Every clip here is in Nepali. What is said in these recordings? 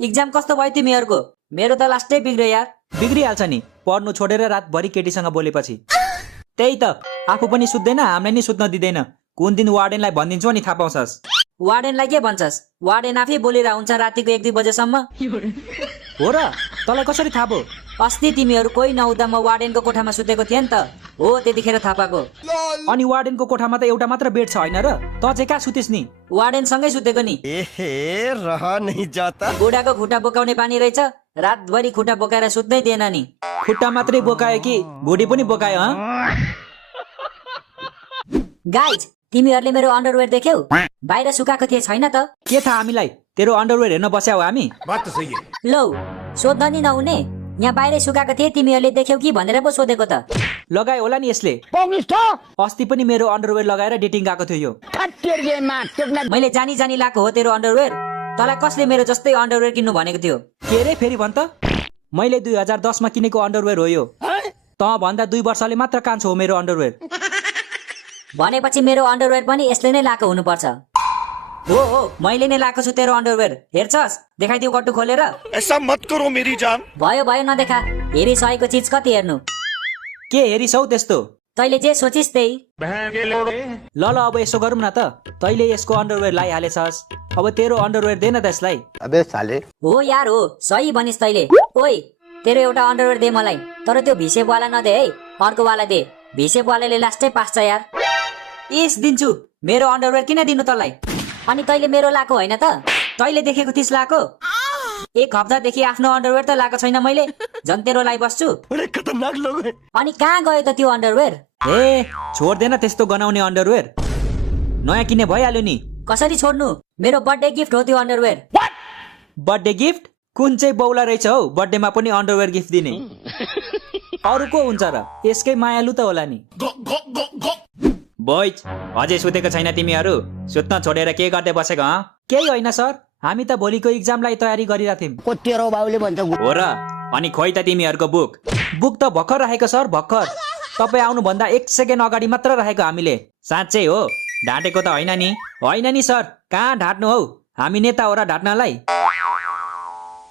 एक्जाम कस्तो भयो तिमीहरूको? मेरो त लास्टै बिग्रियो यार। बिग्रिहाल्छ नि पढ्नु छोडेर रातभरि केटीसँग बोलेपछि। त्यही त आफू पनि सुत्दैन हामीलाई नि सुत्न दिँदैन। कुन दिन वार्डेनलाई भनिदिन्छौ नि थाहा पाउँछस्। वार्डेनलाई के भन्छस्? वार्डेन आफै बोलिरहेको हुन्छ रातिको 1-2 बजेसम्म। हो र तँलाई कसरी थाहा भयो? अस्ति तिमीहरू कोही नहुँदा म वार्डेनको कोठामा सुतेको थिएँ नि त, हो त्यतिखेर थाहा पाएको। अनि वार्डेनको कोठामा त एउटा मात्र बेड छ होइन र? त चाहिँ कहाँ सुतिस् नि? वार्डेनसँगै सुतेको नि। रहा नहीं जाता। बुढाको खुट्टा बोकाउने बानी रहेछ, रातभरि खुट्टा बोकाएर सुत्दै दिएन नि। खुट्टा मात्रै बोकायो कि भुँडी पनि बोकायो? गाइज तिमीहरूले मेरो अन्डरवेयर देख्यौ? बाहिर सुकाएको थिए छैन त? के थाहा हामीलाई? तेरो अन्डरवेयर हेर्न बस्या हो हामी? बात तो सही है। लौ सोध्न नि नहुने, यहाँ बाहिर सुकाएको थिए तिमीहरूले देख्यौ कि भनेर पो सोधेको त। लगायो होला नि यसले। अस्ति पनि मेरो अन्डरवेयर लगाएर डेटिङ गएको थियो यो। मैले जानी जानी लाएको हो तेरो अन्डरवेयर। तँलाई कसले मेरो जस्तै अन्डरवेयर किन्नु भनेको थियो? के रे फेरि भन् त? मैले 2010 मा किनेको अन्डरवेयर हो यो। त भन्दा 2 वर्षले मात्र कान्छ हो मेरो अन्डरवेयर। भनेपछि मेरो अन्डरवेयर पनि यसले नै लाएको हुनुपर्छ। हो मैले नै लाएको छु तेरो अन्डरवेयर। हेर्छस्? देखाइदिउ गट्टु खोलेर। ऐसा मत करो मेरी जान। भयो नदेखा, हेरिसकेको चिज कति हेर्नु? के हेरिसौ त्यस्तो? तैले जे सोचिस् त्यही। ल अब यसो गरौँ न त। तैले यसको अन्डरवेयर लगाइहालेछस्, अब तेरो अन्डरवेयर दे न त्यसलाई। अबे साले। हो यार हो, सही भनिस् तैले। ओइ तेरो एउटा अन्डरवेयर दे मलाई, तर त्यो भिसेपवाला नदे है, अर्को वाला दे। भिसेपवालाले लास्टै पास्छ यार। इस दिन्छु, मेरो अन्डरवेयर किन दिनु तँलाई? अनि तैले मेरो लाएको होइन त? तैले देखेको थिइस् लाएको? 1 हप्तादेखि आफ्नो अन्डरवेयर त लाएको छैन मैले, झन् तेरो लाई बस्छु। अरे खतरनाक लोग हैं। अनि कहाँ गयो त त्यो अन्डरवेयर? ए छोड्दैन त्यस्तो गनाउने अन्डरवेयर, नयाँ किने भइहाल्यो नि। कसरी छोड्नु? मेरो बर्थडे गिफ्ट हो त्यो अन्डरवेयर। Birthday gift? कुन चाहिँ बौला रहेछ हौ बर्थडेमा पनि अन्डरवेयर गिफ्ट दिने? अरू को हुन्छ र? यसकै मायालु त होला नि। बोइज अझै सुतेको छैन तिमीहरू? सुत्न छोडेर के गर्दै बसेको? केही होइन सर, हामी त भोलिको इक्जामलाई तयारी गरिरहेथ्यौँ। हो र? अनि खोइ त तिमीहरूको बुक त भर्खर राखेको सर, भर्खर। तपाईँ आउनुभन्दा 1 सेकेन्ड अगाडि मात्र राखेको हामीले। साँच्चै हो? ढाँटेको त होइन नि? होइन नि सर, कहाँ ढाँट्नु हौ? हामी नेता हो र ढाँट्नलाई?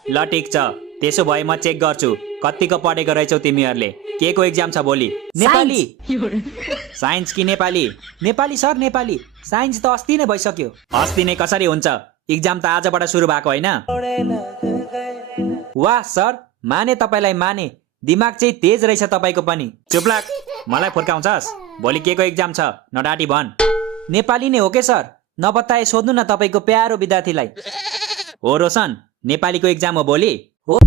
ल ठिक छ, त्यसो भए म चेक गर्छु कतिको पढेको रहेछौ तिमीहरूले। के को एक्जाम छ भोलि? नेपाली? साइन्स कि नेपाली? नेपाली सर, नेपाली। साइन्स त अस्ति नै भइसक्यो। अस्ति नै कसरी हुन्छ? एक्जाम त आजबाट सुरु भएको होइन? वाह सर, माने तपाईँलाई माने। दिमाग चाहिँ तेज रहेछ तपाईँको पनि। चुप लाग, मलाई फुर्काउँछस्? भोलि के को एक्जाम छ नडाटी भन्। नेपाली नै हो के सर? नबताए सोध्नु न तपाईँको प्यारो विद्यार्थीलाई। हो रोशन, नेपालीको एक्जाम हो भोलि? हो।